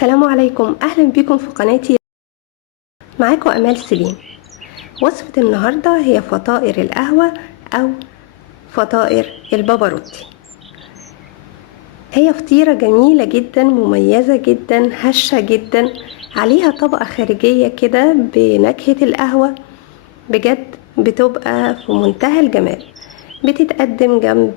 السلام عليكم، اهلا بكم في قناتي. معاكم امال سليم. وصفة النهاردة هي فطائر القهوة او فطائر الباباروتي. هي فطيرة جميلة جدا، مميزة جدا، هشة جدا، عليها طبقة خارجية كده بنكهة القهوة. بجد بتبقى في منتهى الجمال. بتتقدم جنب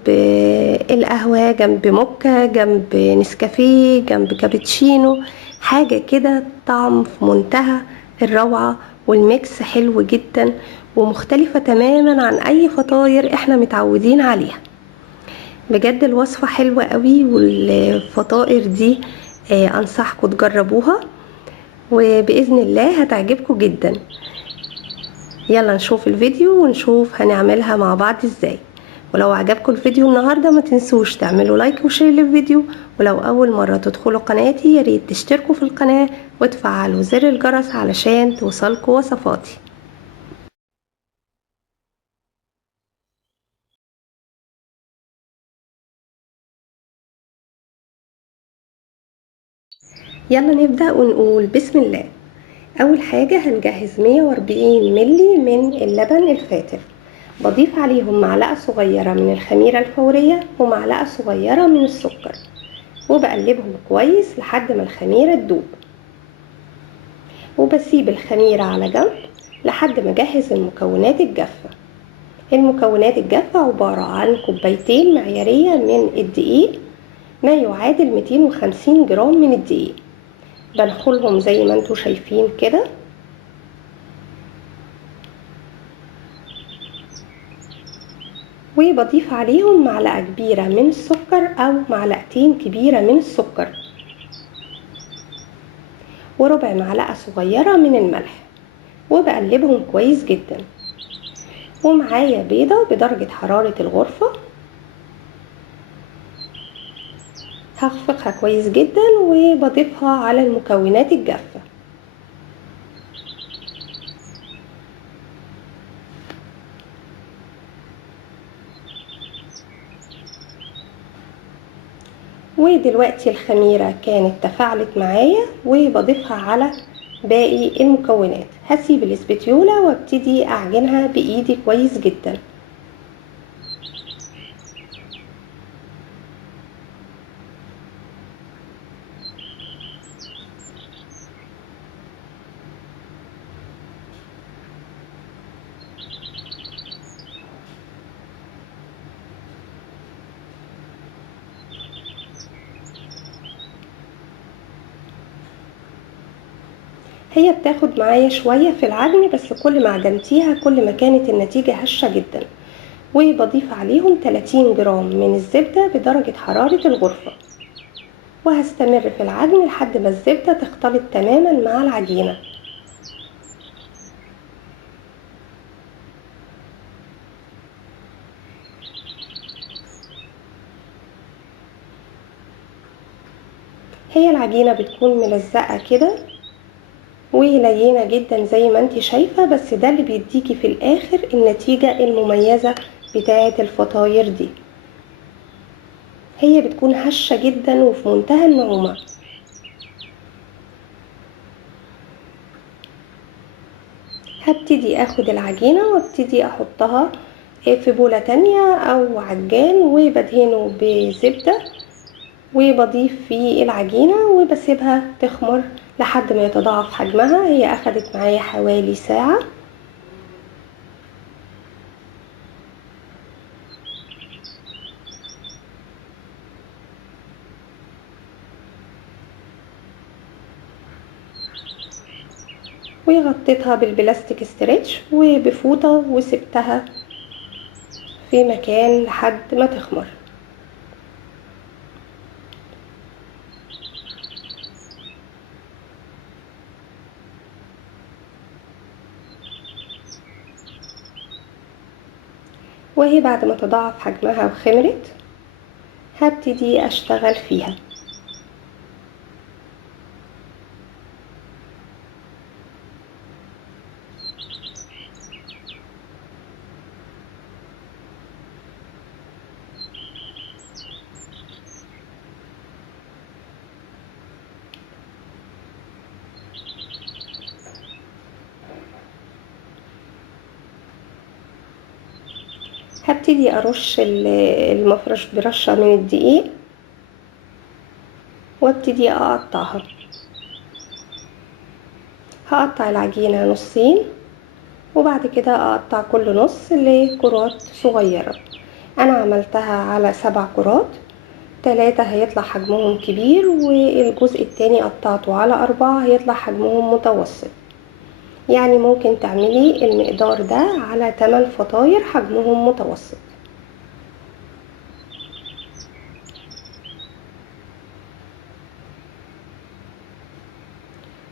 القهوة، جنب موكا، جنب نسكافيه، جنب كابتشينو. حاجة كده طعم في منتهى الروعة، والميكس حلو جدا ومختلفة تماما عن اي فطاير احنا متعودين عليها. بجد الوصفة حلوة قوي، والفطائر دي انصحكم تجربوها، وبإذن الله هتعجبكم جدا. يلا نشوف الفيديو ونشوف هنعملها مع بعض ازاي. ولو عجبكم الفيديو النهارده ما تنسوش تعملوا لايك وشير للفيديو، ولو اول مره تدخلوا قناتي ياريت تشتركوا في القناه وتفعلوا زر الجرس علشان توصلكوا وصفاتي. يلا نبدا ونقول بسم الله. اول حاجه هنجهز 140 ملي من اللبن الفاتر، بضيف عليهم معلقه صغيره من الخميره الفوريه ومعلقه صغيره من السكر، وبقلبهم كويس لحد ما الخميره تدوب، وبسيب الخميره على جنب لحد ما اجهز المكونات الجافه. المكونات الجافه عباره عن كوبايتين معياريه من الدقيق، ما يعادل 250 جرام من الدقيق. بنخلهم زي ما انتوا شايفين كده، وبضيف عليهم معلقة كبيرة من السكر أو معلقتين كبيرة من السكر، وربع معلقة صغيرة من الملح، وبقلبهم كويس جدا. ومعايا بيضة بدرجة حرارة الغرفة، هخفقها كويس جدا وبضيفها على المكونات الجافة. ودلوقتي الخميرة كانت تفاعلت معايا، وبضيفها على باقي المكونات. هسيب الاسبتيولا وابتدي اعجنها بايدي كويس جدا. هي بتاخد معايا شوية في العجن، بس كل ما عجنتيها كل ما كانت النتيجة هشة جدا. وبضيف عليهم 30 جرام من الزبدة بدرجة حرارة الغرفة، وهستمر في العجن لحد ما الزبدة تختلط تماما مع العجينة. هي العجينة بتكون ملزقة كده ولينة جدا زي ما انت شايفة، بس ده اللي بيديكي في الاخر النتيجة المميزة بتاعة الفطاير دي. هي بتكون هشة جدا وفي منتهى النعومة. هبتدي اخد العجينة وابتدي احطها في بولة تانية او عجان، وبدهنه بزبدة، وبضيف فيه العجينة وبسيبها تخمر لحد ما يتضاعف حجمها. هي اخدت معايا حوالي ساعة. وغطيتها بالبلاستيك ستريتش وبفوطة وسبتها في مكان لحد ما تخمر. وهي بعد ما تضاعف حجمها وخمرت هبتدي اشتغل فيها. هبتدي ارش المفرش برشة من الدقيق وابتدي اقطعها. هقطع العجينة نصين، وبعد كده اقطع كل نص لكرات صغيرة. انا عملتها على 7 كرات، 3 هيطلع حجمهم كبير، والجزء التاني قطعته على 4 هيطلع حجمهم متوسط. يعني ممكن تعملي المقدار ده على 8 فطاير حجمهم متوسط.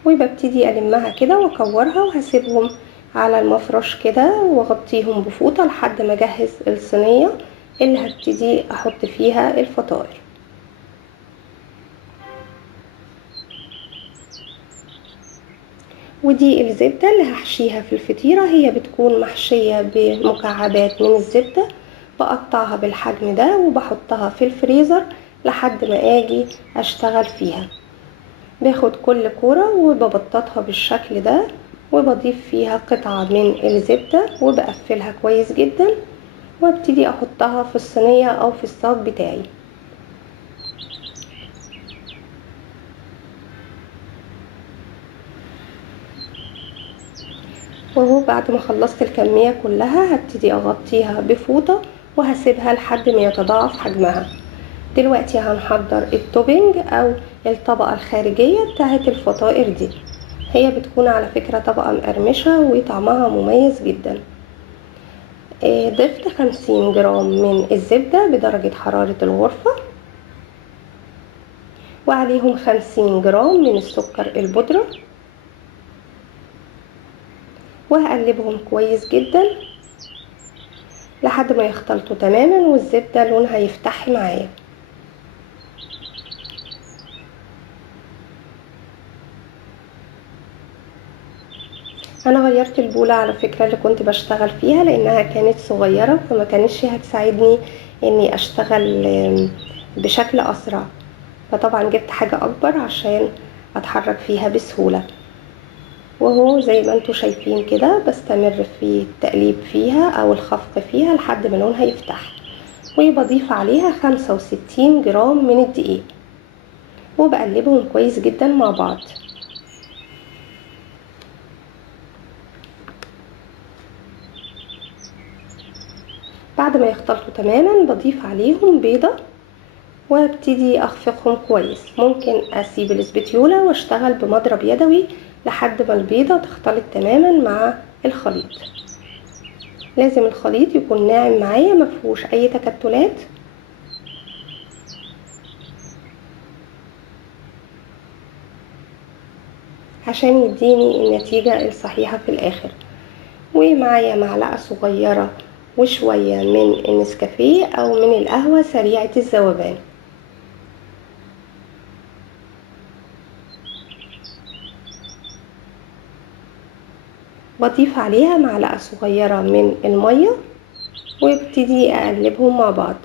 وببتدي ألمها كده واكورها وهسيبهم على المفرش كده واغطيهم بفوطة لحد ما اجهز الصينية اللي هبتدي احط فيها الفطاير. ودي الزبدة اللي هحشيها في الفطيرة، هي بتكون محشية بمكعبات من الزبدة، بقطعها بالحجم ده وبحطها في الفريزر لحد ما اجي اشتغل فيها. باخد كل كورة وببططها بالشكل ده وبضيف فيها قطعة من الزبدة وبقفلها كويس جدا، وابتدي احطها في الصينية او في الصاج بتاعي. وهو بعد ما خلصت الكمية كلها هبتدي اغطيها بفوطة وهسيبها لحد ما يتضاعف حجمها. دلوقتي هنحضر التوبينج او الطبقة الخارجية بتاعة الفطائر دي. هي بتكون على فكرة طبقة مقرمشة وطعمها مميز جدا. ضفت 50 جرام من الزبدة بدرجة حرارة الغرفة، وعليهم 50 جرام من السكر البودرة، وهقلبهم كويس جدا لحد ما يختلطوا تماما والزبدة لونها يفتح معايا. انا غيرت البولة على فكرة اللي كنت بشتغل فيها لانها كانت صغيرة فما كانتش هتساعدني اني اشتغل بشكل اسرع، فطبعا جبت حاجة اكبر عشان اتحرك فيها بسهولة. وهو زي ما انتوا شايفين كده بستمر في التقليب فيها او الخفق فيها لحد ما لونها يفتح، وبضيف عليها 65 جرام من الدقيق وبقلبهم كويس جدا مع بعض. بعد ما يختلطوا تماما بضيف عليهم بيضة وابتدي اخفقهم كويس. ممكن اسيب الاسبتيولة واشتغل بمضرب يدوي لحد ما البيضة تختلط تماما مع الخليط. لازم الخليط يكون ناعم معايا مفيهوش اي تكتلات، عشان يديني النتيجة الصحيحة في الاخر. ومعايا معلقة صغيرة وشوية من النسكافيه او من القهوة سريعة الذوبان. بضيف عليها معلقة صغيرة من المية وابتدي اقلبهم مع بعض.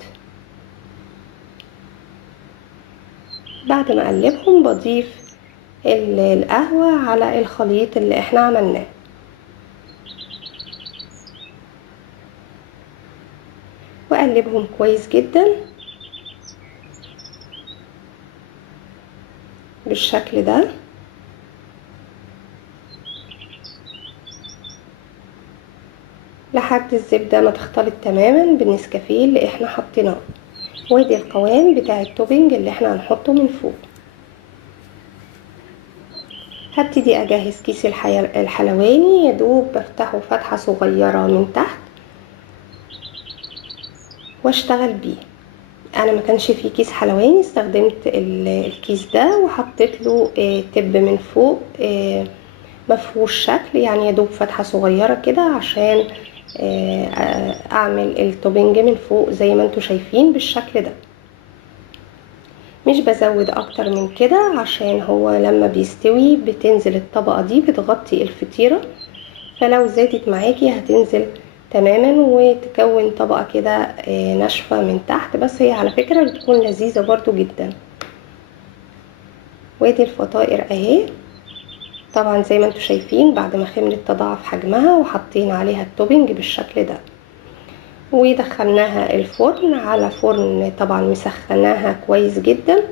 بعد ما اقلبهم بضيف القهوة على الخليط اللي احنا عملناه، واقلبهم كويس جدا بالشكل ده لحد الزبدة ما تختلط تماما بالنسكافيه اللي احنا حطيناه. وادي القوام بتاع التوبينج اللي احنا هنحطه من فوق. هبتدي اجهز كيس الحلواني، يدوب بفتحه فتحة صغيرة من تحت واشتغل بيه. انا ما كانش في كيس حلواني، استخدمت الكيس ده وحطيت له تب من فوق مفهوش شكل، يعني يدوب فتحة صغيرة كده عشان اعمل التوبينج من فوق زي ما انتوا شايفين بالشكل ده. مش بزود اكتر من كده عشان هو لما بيستوي بتنزل الطبقة دي بتغطي الفطيرة، فلو زادت معاكي هتنزل تماما وتكون طبقة كده ناشفة من تحت، بس هي على فكرة بتكون لذيذة برضو جدا. وادي الفطائر اهي، طبعا زي ما انتوا شايفين بعد ما خمرت تضاعف حجمها وحطينا عليها التوبينج بالشكل ده. ودخلناها الفرن على فرن طبعا مسخناها كويس جدا،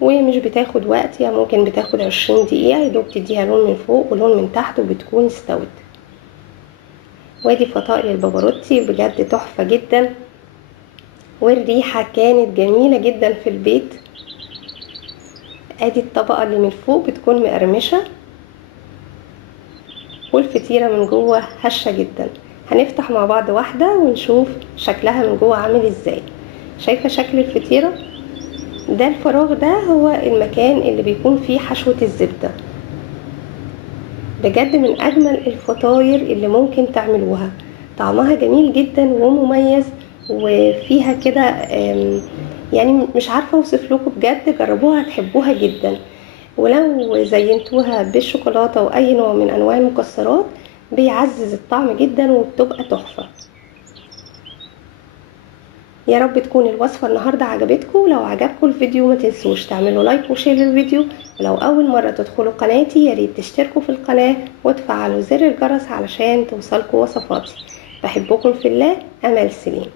ومش بتاخد وقت، يعني ممكن بتاخد 20 دقيقة يدوب تديها لون من فوق ولون من تحت وبتكون استوت. وادي فطائر الباباروتي بجد تحفة جدا، والريحة كانت جميلة جدا في البيت. ادي الطبقة اللي من فوق بتكون مقرمشة، والفطيرة من جوه هشة جدا. هنفتح مع بعض واحدة ونشوف شكلها من جوه عامل ازاي. شايفة شكل الفطيرة؟ ده الفراغ ده هو المكان اللي بيكون فيه حشوة الزبدة. بجد من اجمل الفطاير اللي ممكن تعملوها، طعمها جميل جدا ومميز، وفيها كده يعني مش عارفة اوصف لكم، بجد جربوها هتحبوها جدا. ولو زينتوها بالشوكولاتة واي نوع من انواع المكسرات بيعزز الطعم جدا وبتبقى تحفة. يا رب تكون الوصفة النهاردة عجبتكم. لو عجبكم الفيديو ما تنسوش تعملوا لايك وشير للفيديو، ولو اول مرة تدخلوا قناتي ياريت تشتركوا في القناة وتفعلوا زر الجرس علشان توصلكوا وصفاتي. بحبكم في الله، امال سليم.